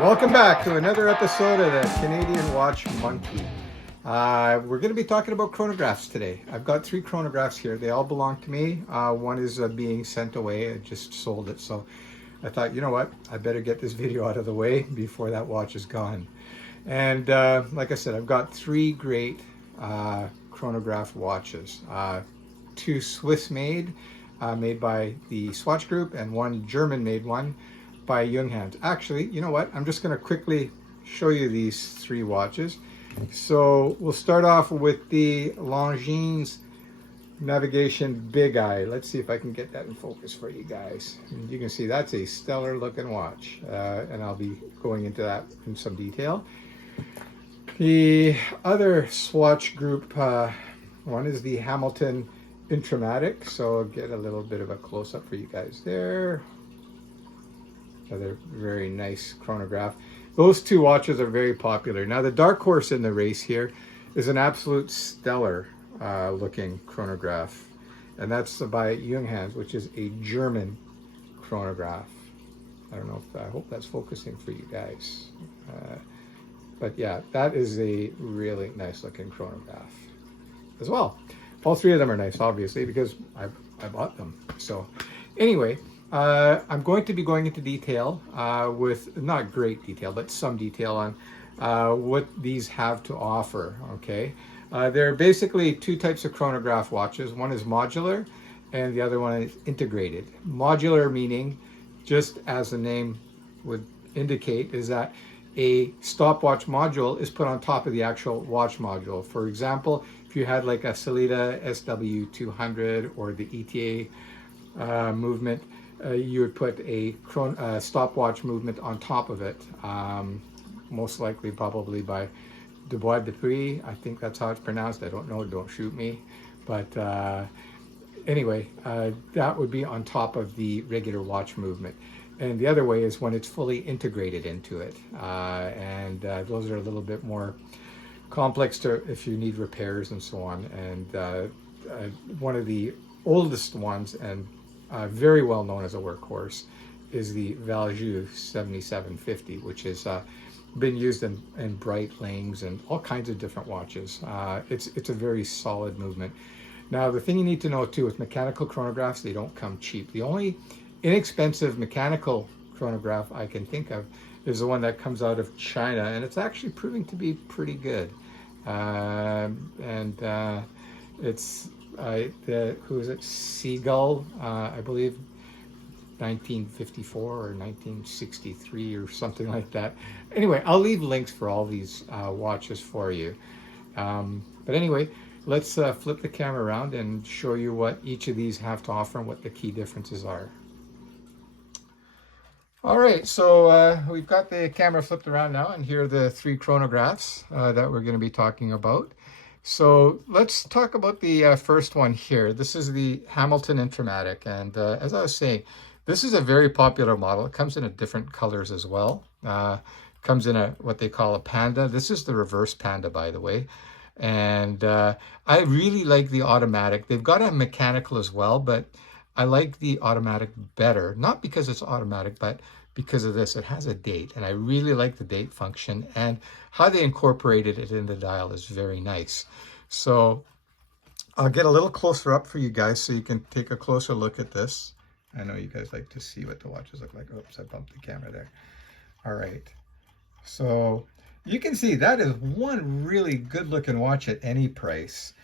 Welcome back to another episode of the Canadian Watch Monkey. We're going to be talking about chronographs today. I've got 3 chronographs here. They all belong to me. One is being sent away. I just sold it. So I thought, you know what? I better get this video out of the way before that watch is gone. And like I said, I've got 3 great chronograph watches. 2 Swiss-made, made by the Swatch Group, and 1 German-made one by Junghans. Actually, you know what? I'm just going to quickly show you these 3 watches. So we'll start off with the Longines Navigation Bigeye. Let's see if I can get that in focus for you guys. And you can see that's a stellar looking watch, and I'll be going into that in some detail. The other Swatch Group one is the Hamilton Intramatic. So I'll get a little bit of a close-up for you guys there. Another very nice chronograph. Those 2 watches are very popular. Now the dark horse in the race here is an absolute stellar looking chronograph, and that's by Junghans, which is a German chronograph. I don't know if I hope that's focusing for you guys, but yeah, that is a really nice looking chronograph as well. All 3 of them are nice, obviously, because I bought them. So anyway, I'm going to be going into detail with, not great detail, but some detail on what these have to offer, okay? There are basically 2 types of chronograph watches. One is modular and the other one is integrated. Modular meaning, just as the name would indicate, is that a stopwatch module is put on top of the actual watch module. For example, if you had like a Sellita SW200 or the ETA movement, you would put a stopwatch movement on top of it, most likely probably by Dubois Dupuis. I think that's how it's pronounced. I don't know, don't shoot me. But anyway, that would be on top of the regular watch movement. And the other way is when it's fully integrated into it. And those are a little bit more complex to if you need repairs and so on. And one of the oldest ones and very well known as a workhorse is the Valjoux 7750, which has been used in Breitlings and all kinds of different watches. It's a very solid movement. Now, the thing you need to know too with mechanical chronographs, they don't come cheap. The only inexpensive mechanical chronograph I can think of is the one that comes out of China, and it's actually proving to be pretty good. It's who is it? Seagull, I believe, 1954 or 1963 or something like that. Anyway, I'll leave links for all these watches for you. But anyway, let's flip the camera around and show you what each of these have to offer and what the key differences are. All right, so we've got the camera flipped around now, and here are the 3 chronographs that we're going to be talking about. So let's talk about the first one here. This is the Hamilton Intramatic, and as I was saying, this is a very popular model. It comes in different colors as well. Comes in what they call a panda. This is the reverse panda, by the way. And I really like the automatic. They've got a mechanical as well, but I like the automatic better. Not because it's automatic, but because of this. It has a date, and I really like the date function, and how they incorporated it in the dial is very nice. So I'll get a little closer up for you guys so you can take a closer look at this. I know you guys like to see what the watches look like. Oops, I bumped the camera there. All right. So you can see that is one really good looking watch at any price.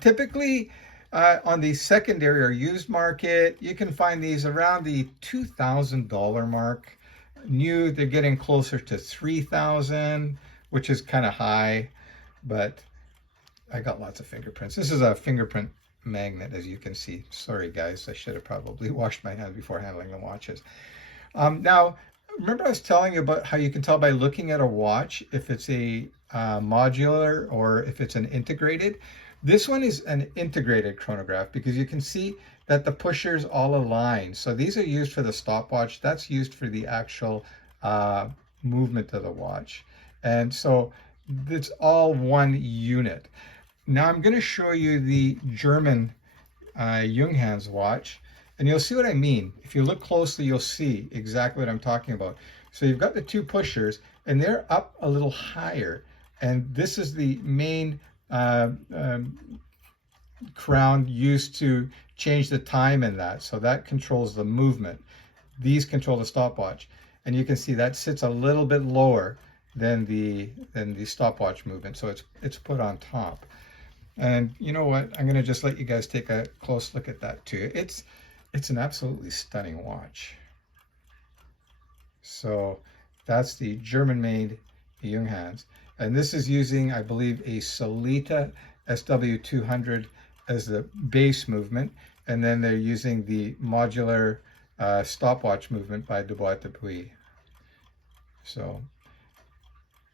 Typically, on the secondary or used market, you can find these around the $2,000 mark. New, they're getting closer to $3,000, which is kind of high, but I got lots of fingerprints. This is a fingerprint magnet, as you can see. Sorry, guys, I should have probably washed my hands before handling the watches. Now, remember I was telling you about how you can tell by looking at a watch if it's a modular or if it's an integrated. This one is an integrated chronograph because you can see that the pushers all align. So these are used for the stopwatch. That's used for the actual movement of the watch. And so it's all one unit. Now I'm going to show you the German Junghans watch, and you'll see what I mean. If you look closely, you'll see exactly what I'm talking about. So you've got the two pushers, and they're up a little higher. And this is the main crown used to change the time in that. So that controls the movement. These control the stopwatch. And you can see that sits a little bit lower than the stopwatch movement. So it's put on top. And you know what? I'm going to just let you guys take a close look at that too. It's an absolutely stunning watch. So that's the German-made Junghans. And this is using, I believe, a Solita SW200 as the base movement. And then they're using the modular stopwatch movement by Dubois Dupuis. So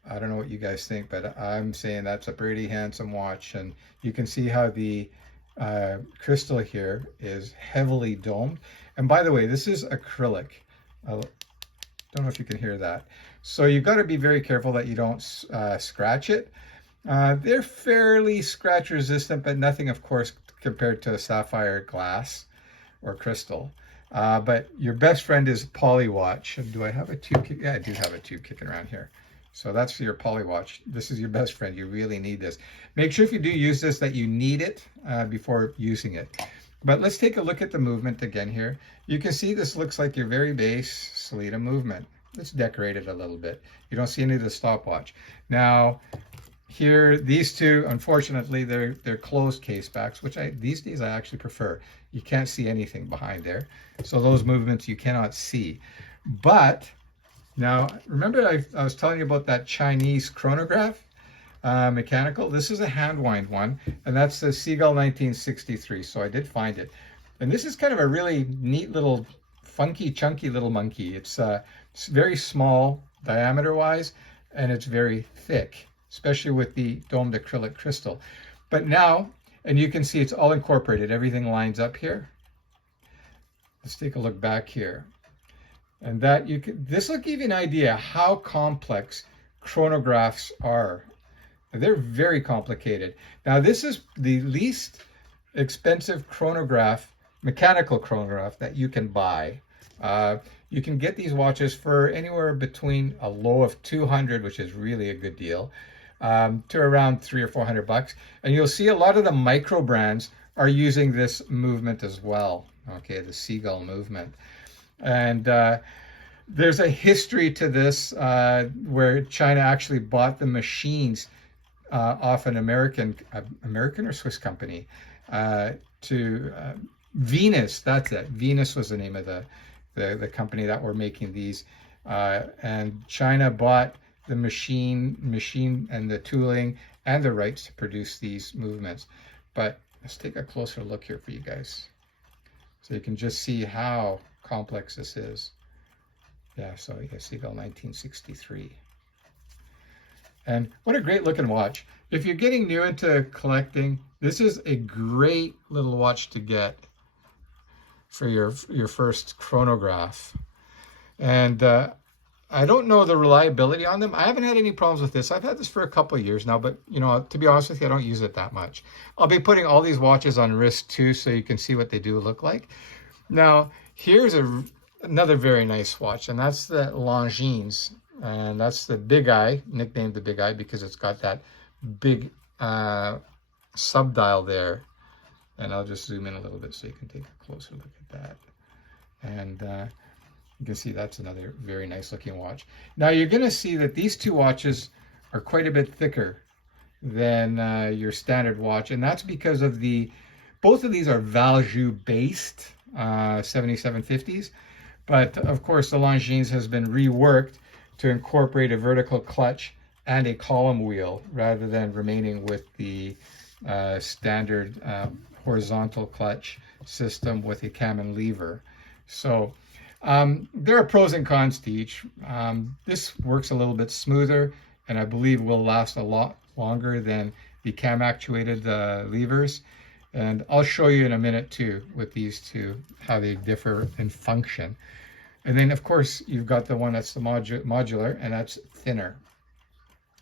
I don't know what you guys think, but I'm saying that's a pretty handsome watch. And you can see how the crystal here is heavily domed. And by the way, this is acrylic. I don't know if you can hear that. So you've got to be very careful that you don't scratch it. They're fairly scratch resistant, but nothing, of course, compared to a sapphire glass or crystal. But your best friend is Polywatch. And do I have a tube? Yeah, I do have a tube kicking around here. So that's for your Polywatch. This is your best friend. You really need this. Make sure if you do use this that you need it before using it. But let's take a look at the movement again here. You can see this looks like your very base Solita movement. It's decorated a little bit. You don't see any of the stopwatch. Now, here, these two, unfortunately, they're closed case backs, which these days I actually prefer. You can't see anything behind there. So those movements you cannot see. But now, remember I was telling you about that Chinese chronograph mechanical? This is a hand wind one, and that's the Seagull 1963. So I did find it. And this is kind of a really neat little funky, chunky little monkey. It's very small diameter-wise, and it's very thick, especially with the domed acrylic crystal. But now, and you can see it's all incorporated. Everything lines up here. Let's take a look back here. And that this will give you an idea how complex chronographs are. They're very complicated. Now, this is the least expensive chronograph, mechanical chronograph that you can buy. You can get these watches for anywhere between a low of 200, which is really a good deal, to around $300 or $400. And you'll see a lot of the micro brands are using this movement as well. Okay, the Seagull movement. And there's a history to this where China actually bought the machines off an American or Swiss company to Venus. That's it. Venus was the name of the company that were making these. And China bought the machine and the tooling and the rights to produce these movements. But let's take a closer look here for you guys, so you can just see how complex this is. Yeah, so you see Seagull 1963. And what a great looking watch. If you're getting new into collecting, this is a great little watch to get for your first chronograph. And I don't know the reliability on them. I haven't had any problems with this. I've had this for a couple of years now, but you know, to be honest with you, I don't use it that much. I'll be putting all these watches on wrist too, so you can see what they do look like. Now, here's another very nice watch, and that's the Longines, and that's the Big Eye, nicknamed the Big Eye because it's got that big subdial there. And I'll just zoom in a little bit so you can take a closer look at that. And you can see that's another very nice looking watch. Now you're going to see that these two watches are quite a bit thicker than your standard watch, and that's because of both of these are Valjoux based 7750s, but of course the Longines has been reworked to incorporate a vertical clutch and a column wheel rather than remaining with the standard horizontal clutch system with a cam and lever. So there are pros and cons to each. This works a little bit smoother, and I believe will last a lot longer than the cam actuated levers. And I'll show you in a minute too with these two how they differ in function. And then of course you've got the one that's the modular, and that's thinner.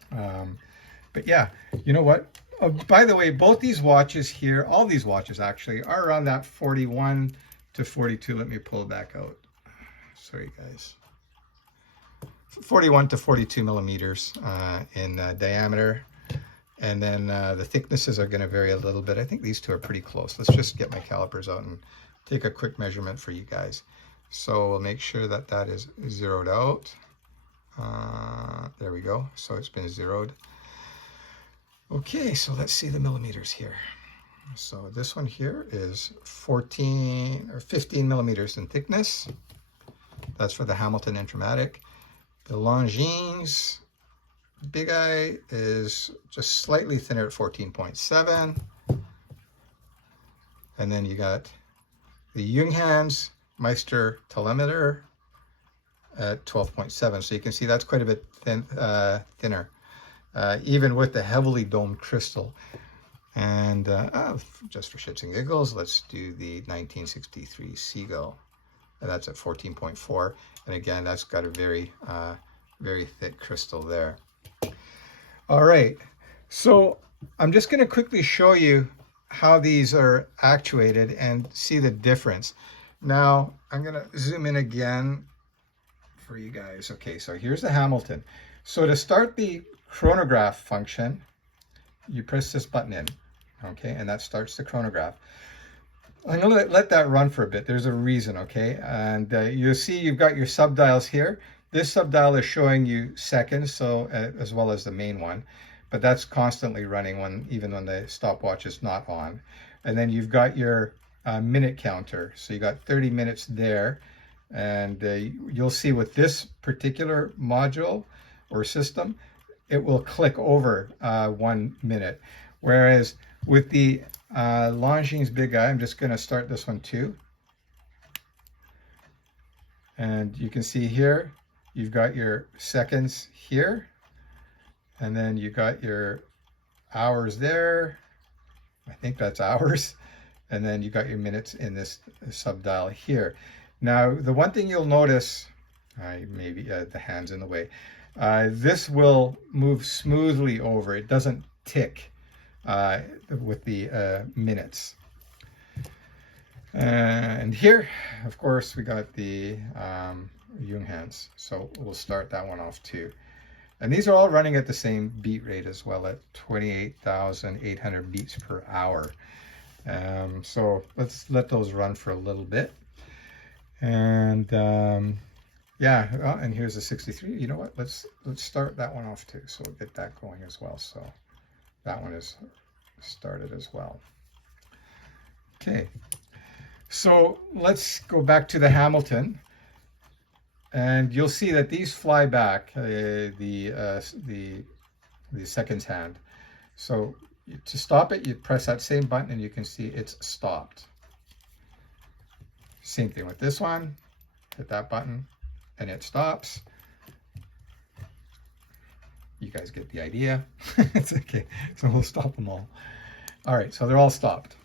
But yeah, you know what? Oh, by the way, both these watches here, all these watches actually, are around that 41 to 42. Let me pull it back out. Sorry, guys. 41 to 42 millimeters in diameter. And then the thicknesses are going to vary a little bit. I think these two are pretty close. Let's just get my calipers out and take a quick measurement for you guys. So we'll make sure that that is zeroed out. There we go. So it's been zeroed. Okay, so let's see the millimeters here. So this one here is 14 or 15 millimeters in thickness. That's for the Hamilton Intramatic. The Longines Big Eye is just slightly thinner at 14.7. And then you got the Junghans Meister Telemeter at 12.7. So you can see that's quite a bit thinner, even with the heavily domed crystal. And just for shits and giggles, let's do the 1963 Seagull. And that's at 14.4. And again, that's got a very, very thick crystal there. All right, so I'm just going to quickly show you how these are actuated and see the difference. Now, I'm going to zoom in again for you guys. Okay, so here's the Hamilton. So to start the chronograph function, you press this button in, okay, and that starts the chronograph. I'm going to let that run for a bit. There's a reason, okay? And you'll see you've got your subdials here. This subdial is showing you seconds, so as well as the main one, but that's constantly running even when the stopwatch is not on. And then you've got your minute counter. So you got 30 minutes there. And you'll see with this particular module or system, it will click over 1 minute. Whereas with the Longines Big Eye, I'm just going to start this one too. And you can see here, you've got your seconds here. And then you got your hours there. I think that's hours. And then you got your minutes in this subdial here. Now, the one thing you'll notice, maybe the hand's in the way, this will move smoothly over. It doesn't tick with the minutes. And here, of course, we got the Junghans. So we'll start that one off too. And these are all running at the same beat rate as well, at 28,800 beats per hour. So let's let those run for a little bit. And yeah, and here's the 63. You know what? Let's start that one off too. So we'll get that going as well. So that one is started as well. Okay. So let's go back to the Hamilton, and you'll see that these fly back the seconds hand. So to stop it, you press that same button, and you can see it's stopped. Same thing with this one. Hit that button, and it stops. You guys get the idea. It's okay. So we'll stop them all. All right. So they're all stopped.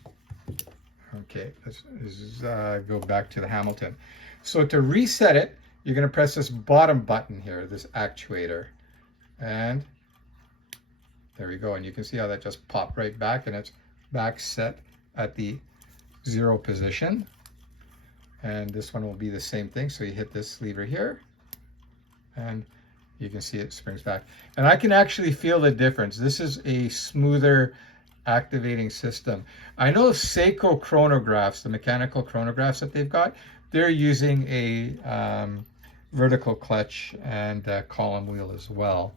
Okay, let's go back to the Hamilton. So to reset it, you're going to press this bottom button here, this actuator. And there we go. And you can see how that just popped right back, and it's back set at the 0 position. And this one will be the same thing. So you hit this lever here, and you can see it springs back. And I can actually feel the difference. This is a smoother activating system. I know Seagull chronographs, the mechanical chronographs that they've got, they're using a vertical clutch and column wheel as well.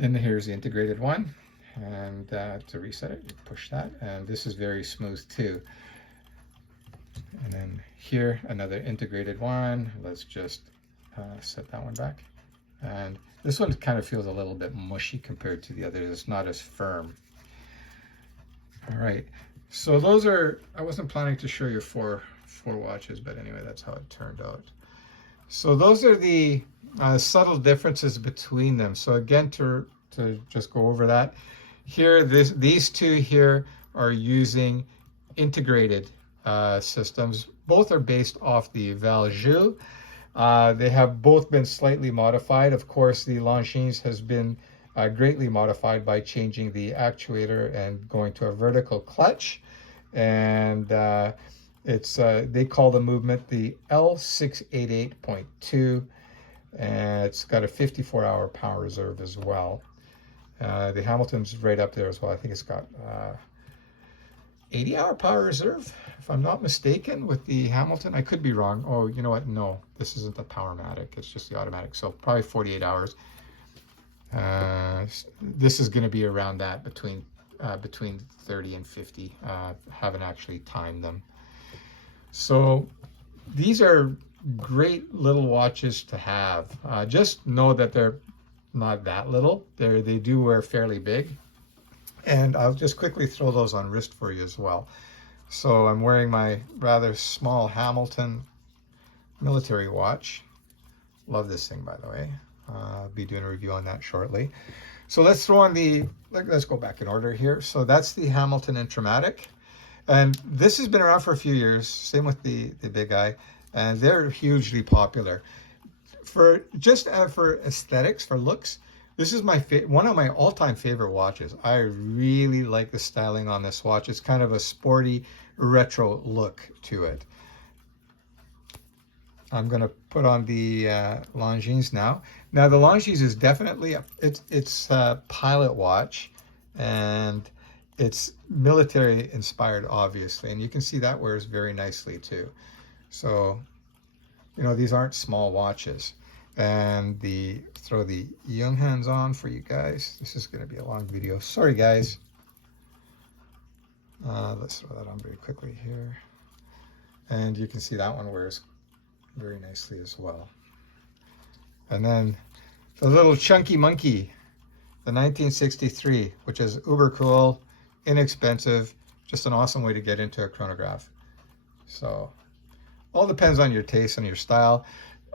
And here's the integrated one. And to reset it, you push that. And this is very smooth too. And then here, another integrated one. Let's just set that one back. And this one kind of feels a little bit mushy compared to the others. It's not as firm. All right. So those are, I wasn't planning to show you four watches, but anyway, that's how it turned out. So those are the subtle differences between them. So again, to just go over that, here, these two here are using integrated systems. Both are based off the Valjoux. They have both been slightly modified. Of course, the Longines has been greatly modified by changing the actuator and going to a vertical clutch. And they call the movement the L688.2. and it's got a 54-hour power reserve as well. The Hamilton's right up there as well. I think it's got 80-hour power reserve, if I'm not mistaken, with the Hamilton. I could be wrong. Oh, you know what? No, this isn't the Powermatic. It's just the automatic. So probably 48 hours. This is going to be around that, between 30 and 50. Haven't actually timed them. So these are great little watches to have. Just know that they're not that little. They do wear fairly big. And I'll just quickly throw those on wrist for you as well. So I'm wearing my rather small Hamilton military watch. Love this thing, by the way. I'll be doing a review on that shortly. So let's throw on let's go back in order here. So that's the Hamilton Intramatic. And this has been around for a few years. Same with the Big Eye. And they're hugely popular. For aesthetics, for looks, this is one of my all-time favorite watches. I really like the styling on this watch. It's kind of a sporty, retro look to it. I'm going to put on the Longines now. Now the Longines is definitely it's a pilot watch, and it's military inspired, obviously, and you can see that wears very nicely too. So, you know, these aren't small watches. And throw the Junghans on for you guys. This is going to be a long video. Sorry, guys. Let's throw that on very quickly here. And you can see that one wears very nicely as well. And then the little chunky monkey, the 1963, which is uber cool, inexpensive, just an awesome way to get into a chronograph. So all depends on your taste and your style.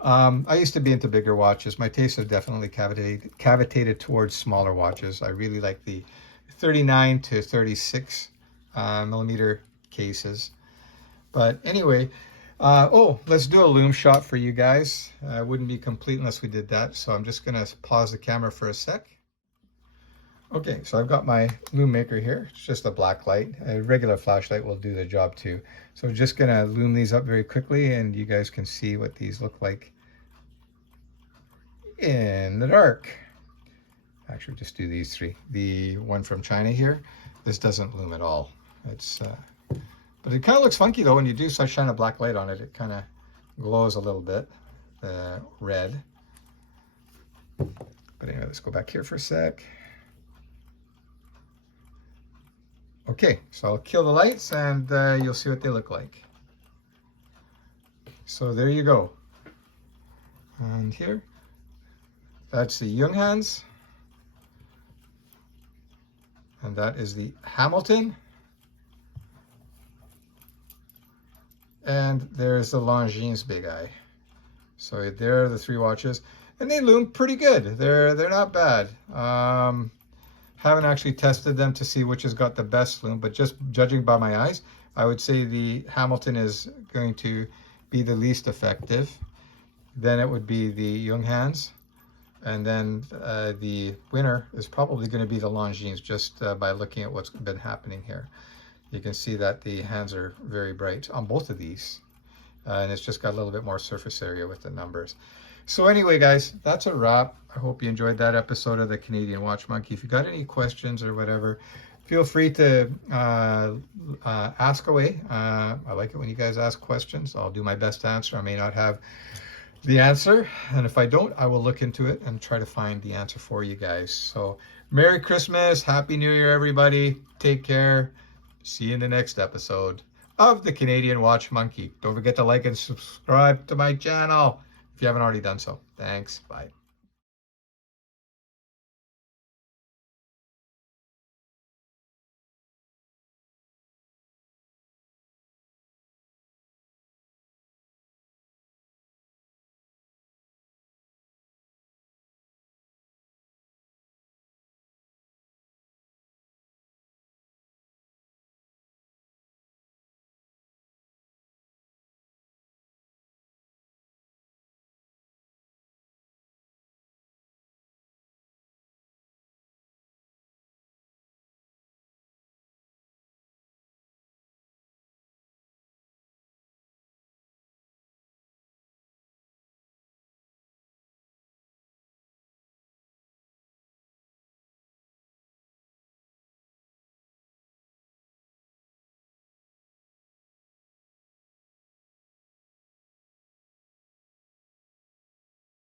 I used to be into bigger watches. My tastes have definitely cavitated towards smaller watches. I really like the 39 to 36 millimeter cases. But anyway, let's do a Lume shot for you guys. It wouldn't be complete unless we did that. So I'm just going to pause the camera for a sec. Okay, so I've got my Lume maker here. It's just a black light. A regular flashlight will do the job too. So I'm just gonna lume these up very quickly, and you guys can see what these look like in the dark. Actually, just do these three. The one from China here, this doesn't lume at all. But it kind of looks funky though when you do shine a black light on it. It kind of glows a little bit, red. But anyway, let's go back here for a sec. Okay, so I'll kill the lights and you'll see what they look like. So there you go. And here, that's the Junghans. And that is the Hamilton. And there's the Longines Big Eye. So there are the three watches. And they loom pretty good. They're not bad. Haven't actually tested them to see which has got the best loom, but just judging by my eyes, I would say the Hamilton is going to be the least effective. Then it would be the Junghans, and then the winner is probably going to be the Longines, just by looking at what's been happening here. You can see that the hands are very bright on both of these, and it's just got a little bit more surface area with the numbers. So anyway, guys, that's a wrap. I hope you enjoyed that episode of the Canadian Watch Monkey. If you got any questions or whatever, feel free to ask away. I like it when you guys ask questions. I'll do my best to answer. I may not have the answer, and if I don't, I will look into it and try to find the answer for you guys. So Merry Christmas, Happy New Year, everybody. Take care. See you in the next episode of the Canadian Watch Monkey. Don't forget to like and subscribe to my channel if you haven't already done so. Thanks. Bye.